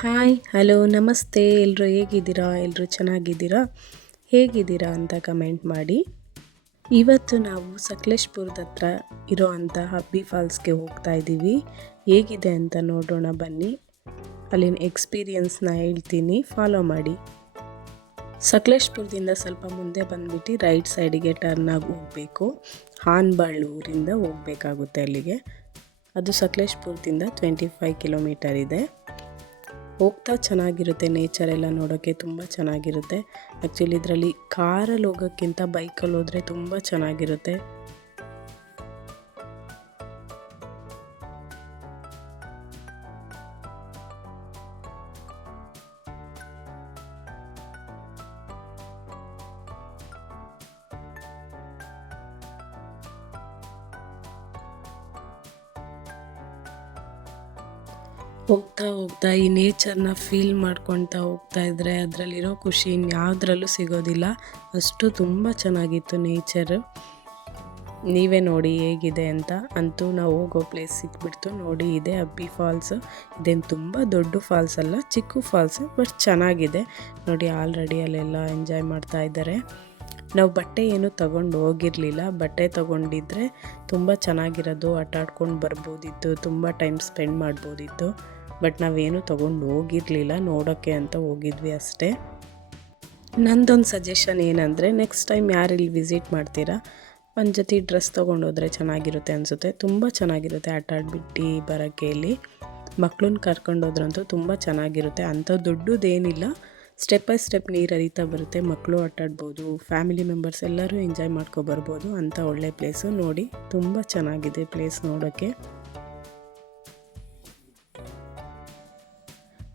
Hi hello ನಮಸ್ತೆ ಎಲ್ಲರೂ ಹೇಗಿದ್ದೀರಾ? ಎಲ್ಲರೂ ಚೆನ್ನಾಗಿದ್ದೀರಾ? ಹೇಗಿದ್ದೀರಾ ಅಂತ ಕಮೆಂಟ್ ಮಾಡಿ. ಇವತ್ತು ನಾವು ಸಕಲೇಶಪುರದ ಹತ್ರ ಇರೋ ಅಂಥ ಅಬ್ಬಿ ಫಾಲ್ಸ್ಗೆ ಹೋಗ್ತಾ ಇದ್ದೀವಿ. ಹೇಗಿದೆ ಅಂತ ನೋಡೋಣ ಬನ್ನಿ. ಅಲ್ಲಿನ ಎಕ್ಸ್ಪೀರಿಯನ್ಸ್ನ ಹೇಳ್ತೀನಿ, ಫಾಲೋ ಮಾಡಿ. ಸಕಲೇಶಪುರದಿಂದ ಸ್ವಲ್ಪ ಮುಂದೆ ಬಂದುಬಿಟ್ಟು ರೈಟ್ ಸೈಡಿಗೆ ಟರ್ನ್ ಆಗಿ ಹೋಗಬೇಕು. ಹಾನ್ಬಾಳೂರಿಂದ ಹೋಗಬೇಕಾಗುತ್ತೆ ಅಲ್ಲಿಗೆ. ಅದು ಸಕಲೇಶಪುರದಿಂದ 25 ಕಿಲೋಮೀಟರ್ ಇದೆ. ಹೋಗ್ತಾ ಚೆನ್ನಾಗಿರುತ್ತೆ, ನೇಚರ್ ಎಲ್ಲ ನೋಡೋಕ್ಕೆ ತುಂಬ ಚೆನ್ನಾಗಿರುತ್ತೆ. ಆ್ಯಕ್ಚುಲಿ ಇದರಲ್ಲಿ ಕಾರಲ್ಲಿ ಹೋಗೋಕ್ಕಿಂತ ಬೈಕಲ್ಲಿ ಹೋದರೆ ತುಂಬ ಚೆನ್ನಾಗಿರುತ್ತೆ. ಹೋಗ್ತಾ ಹೋಗ್ತಾ ಈ ನೇಚರ್ನ ಫೀಲ್ ಮಾಡ್ಕೊಳ್ತಾ ಹೋಗ್ತಾ ಇದ್ದರೆ ಅದರಲ್ಲಿರೋ ಖುಷಿ ಇನ್ಯಾವುದ್ರಲ್ಲೂ ಸಿಗೋದಿಲ್ಲ. ಅಷ್ಟು ತುಂಬ ಚೆನ್ನಾಗಿತ್ತು ನೇಚರು. ನೀವೇ ನೋಡಿ ಹೇಗಿದೆ ಅಂತ. ಅಂತೂ ನಾವು ಹೋಗೋ ಪ್ಲೇಸ್ ಸಿಕ್ಬಿಡ್ತು. ನೋಡಿ, ಇದೆ ಅಬ್ಬಿ ಫಾಲ್ಸು. ಇದೇನು ತುಂಬ ದೊಡ್ಡ ಫಾಲ್ಸ್ ಅಲ್ಲ, ಚಿಕ್ಕ ಫಾಲ್ಸು, ಬಟ್ ಚೆನ್ನಾಗಿದೆ. ನೋಡಿ, ಆಲ್ರೆಡಿ ಅಲ್ಲೆಲ್ಲ ಎಂಜಾಯ್ ಮಾಡ್ತಾ ಇದ್ದಾರೆ. ನಾವು ಬಟ್ಟೆ ಏನೂ ತಗೊಂಡು ಹೋಗಿರಲಿಲ್ಲ. ಬಟ್ಟೆ ತೊಗೊಂಡಿದ್ರೆ ತುಂಬ ಚೆನ್ನಾಗಿರೋದು, ಆಟಾಡ್ಕೊಂಡು ಬರ್ಬೋದಿತ್ತು, ತುಂಬ ಟೈಮ್ ಸ್ಪೆಂಡ್ ಮಾಡ್ಬೋದಿತ್ತು. ಬಟ್ ನಾವೇನು ತೊಗೊಂಡು ಹೋಗಿರಲಿಲ್ಲ, ನೋಡೋಕ್ಕೆ ಅಂತ ಹೋಗಿದ್ವಿ ಅಷ್ಟೇ. ನಂದೊಂದು ಸಜೆಷನ್ ಏನಂದರೆ, ನೆಕ್ಸ್ಟ್ ಟೈಮ್ ಯಾರಿಲ್ಲಿ ವಿಸಿಟ್ ಮಾಡ್ತೀರಾ, ಒಂದು ಜೊತೆ ಡ್ರೆಸ್ ತೊಗೊಂಡೋದ್ರೆ ಚೆನ್ನಾಗಿರುತ್ತೆ ಅನಿಸುತ್ತೆ. ತುಂಬ ಚೆನ್ನಾಗಿರುತ್ತೆ ಆಟಾಡ್ಬಿಟ್ಟು ಬರೋಕ್ಕೆ. ಇಲ್ಲಿ ಮಕ್ಕಳನ್ನ ಕರ್ಕೊಂಡೋದ್ರಂತೂ ತುಂಬ ಚೆನ್ನಾಗಿರುತ್ತೆ. ಅಂಥ ದೊಡ್ಡದೇನಿಲ್ಲ, ಸ್ಟೆಪ್ ಬೈ ಸ್ಟೆಪ್ ನೀರು ಹರಿತಾ ಬರುತ್ತೆ. ಮಕ್ಕಳು ಆಟಾಡ್ಬೋದು, ಫ್ಯಾಮಿಲಿ ಮೆಂಬರ್ಸ್ ಎಲ್ಲರೂ ಎಂಜಾಯ್ ಮಾಡ್ಕೊಬರ್ಬೋದು. ಅಂಥ ಒಳ್ಳೆ ಪ್ಲೇಸು. ನೋಡಿ, ತುಂಬ ಚೆನ್ನಾಗಿದೆ ಪ್ಲೇಸ್ ನೋಡೋಕ್ಕೆ.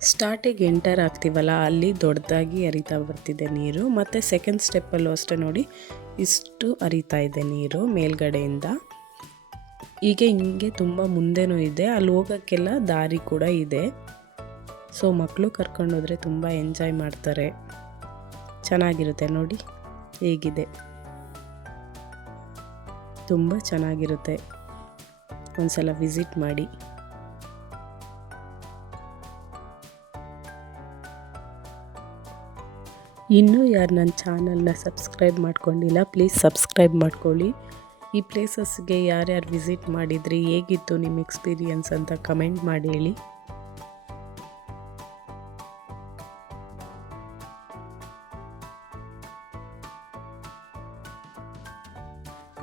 ಸ್ಟಾರ್ಟಿಗೆ ಎಂಟರ್ ಆಗ್ತೀವಲ್ಲ, ಅಲ್ಲಿ ದೊಡ್ಡದಾಗಿ ಹರಿತಾ ಬರ್ತಿದೆ ನೀರು. ಮತ್ತು ಸೆಕೆಂಡ್ ಸ್ಟೆಪ್ಪಲ್ಲೂ ಅಷ್ಟೇ ನೋಡಿ, ಇಷ್ಟು ಹರಿತಾ ಇದೆ ನೀರು ಮೇಲ್ಗಡೆಯಿಂದ. ಹೀಗೆ ಹಿಂಗೆ ತುಂಬ ಮುಂದೆನೂ ಇದೆ, ಅಲ್ಲಿ ಹೋಗೋಕ್ಕೆಲ್ಲ ದಾರಿ ಕೂಡ ಇದೆ. ಸೊ ಮಕ್ಕಳು ಕರ್ಕೊಂಡೋದ್ರೆ ತುಂಬ ಎಂಜಾಯ್ ಮಾಡ್ತಾರೆ, ಚೆನ್ನಾಗಿರುತ್ತೆ. ನೋಡಿ ಹೇಗಿದೆ, ತುಂಬ ಚೆನ್ನಾಗಿರುತ್ತೆ. ಒಂದ್ಸಲ ವಿಸಿಟ್ ಮಾಡಿ. ಇನ್ನೂ ಯಾರು ನನ್ನ ಚಾನಲ್ನ ಸಬ್ಸ್ಕ್ರೈಬ್ ಮಾಡ್ಕೊಂಡಿಲ್ಲ, ಪ್ಲೀಸ್ ಸಬ್ಸ್ಕ್ರೈಬ್ ಮಾಡ್ಕೊಳ್ಳಿ. ಈ ಪ್ಲೇಸಸ್ಗೆ ಯಾರ್ಯಾರು ವಿಸಿಟ್ ಮಾಡಿದ್ರಿ, ಹೇಗಿತ್ತು ನಿಮ್ಮ ಎಕ್ಸ್ಪೀರಿಯನ್ಸ್ ಅಂತ ಕಮೆಂಟ್ ಮಾಡಿ ಹೇಳಿ.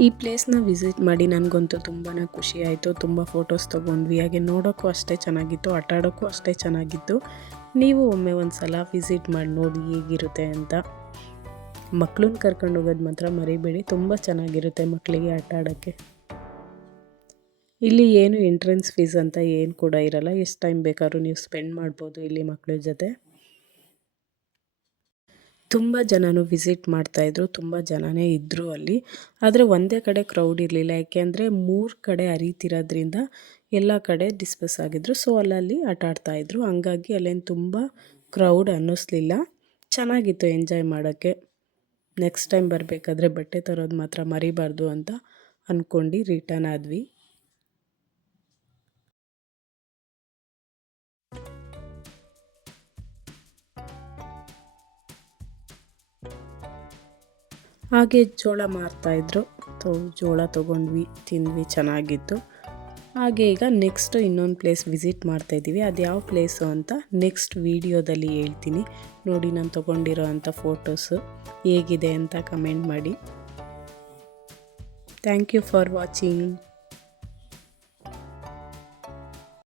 ಈ ಪ್ಲೇಸ್ನ ವಿಸಿಟ್ ಮಾಡಿ ನನಗಂತೂ ತುಂಬಾ ಖುಷಿ ಆಯಿತು. ತುಂಬ ಫೋಟೋಸ್ ತೊಗೊಂಡ್ವಿ, ಹಾಗೆ ನೋಡೋಕ್ಕೂ ಅಷ್ಟೇ ಚೆನ್ನಾಗಿತ್ತು, ಆಟಾಡೋಕ್ಕೂ ಅಷ್ಟೇ ಚೆನ್ನಾಗಿತ್ತು. ನೀವು ಒಮ್ಮೆ ಒಂದು ಸಲ ವಿಸಿಟ್ ಮಾಡಿ ನೋಡಿ ಹೇಗಿರುತ್ತೆ ಅಂತ. ಮಕ್ಕಳನ್ನ ಕರ್ಕೊಂಡು ಹೋಗೋದು ಮಾತ್ರ ಮರಿಬೇಡಿ, ತುಂಬ ಚೆನ್ನಾಗಿರುತ್ತೆ ಮಕ್ಕಳಿಗೆ ಆಟ ಆಡೋಕ್ಕೆ. ಇಲ್ಲಿ ಏನು ಎಂಟ್ರೆನ್ಸ್ ಫೀಸ್ ಅಂತ ಏನು ಕೂಡ ಇರಲ್ಲ, ಎಷ್ಟು ಟೈಮ್ ಬೇಕಾದ್ರೂ ನೀವು ಸ್ಪೆಂಡ್ ಮಾಡ್ಬೋದು ಇಲ್ಲಿ ಮಕ್ಕಳ ಜೊತೆ. ತುಂಬ ಜನನು ವಿಸಿಟ್ ಮಾಡ್ತಾಯಿದ್ರು, ತುಂಬ ಜನನೇ ಇದ್ದರು ಅಲ್ಲಿ. ಆದರೆ ಒಂದೇ ಕಡೆ ಕ್ರೌಡ್ ಇರಲಿಲ್ಲ, ಯಾಕೆಂದರೆ 3 ಕಡೆ ಹರಿತಿರೋದ್ರಿಂದ ಎಲ್ಲ ಕಡೆ ಡಿಸ್ಪಸ್ ಆಗಿದ್ರು. ಸೊ ಅಲ್ಲಲ್ಲಿ ಆಟ ಆಡ್ತಾಯಿದ್ರು, ಹಂಗಾಗಿ ಅಲ್ಲೇನು ತುಂಬ ಕ್ರೌಡ್ ಅನ್ನಿಸ್ಲಿಲ್ಲ. ಚೆನ್ನಾಗಿತ್ತು ಎಂಜಾಯ್ ಮಾಡೋಕ್ಕೆ. ನೆಕ್ಸ್ಟ್ ಟೈಮ್ ಬರಬೇಕಾದ್ರೆ ಬಟ್ಟೆ ತರೋದು ಮಾತ್ರ ಮರಿಬಾರ್ದು ಅಂತ ಅಂದ್ಕೊಂಡು ರಿಟರ್ನ್ ಆದ್ವಿ. ಹಾಗೆ ಜೋಳ ಮಾರ್ತಾಯಿದ್ರು, ಜೋಳ ತೊಗೊಂಡ್ವಿ, ತಿಂದ್ವಿ, ಚೆನ್ನಾಗಿತ್ತು. ಹಾಗೆ ಈಗ ನೆಕ್ಸ್ಟ್ ಇನ್ನೊಂದು ಪ್ಲೇಸ್ ವಿಸಿಟ್ ಮಾಡ್ತಾಯಿದ್ದೀವಿ. ಅದು ಯಾವ ಪ್ಲೇಸು ಅಂತ ನೆಕ್ಸ್ಟ್ ವೀಡಿಯೋದಲ್ಲಿ ಹೇಳ್ತೀನಿ. ನೋಡಿ, ನಾನು ತೊಗೊಂಡಿರೋ ಅಂಥ ಫೋಟೋಸು ಹೇಗಿದೆ ಅಂತ ಕಮೆಂಟ್ ಮಾಡಿ. Thank you for watching.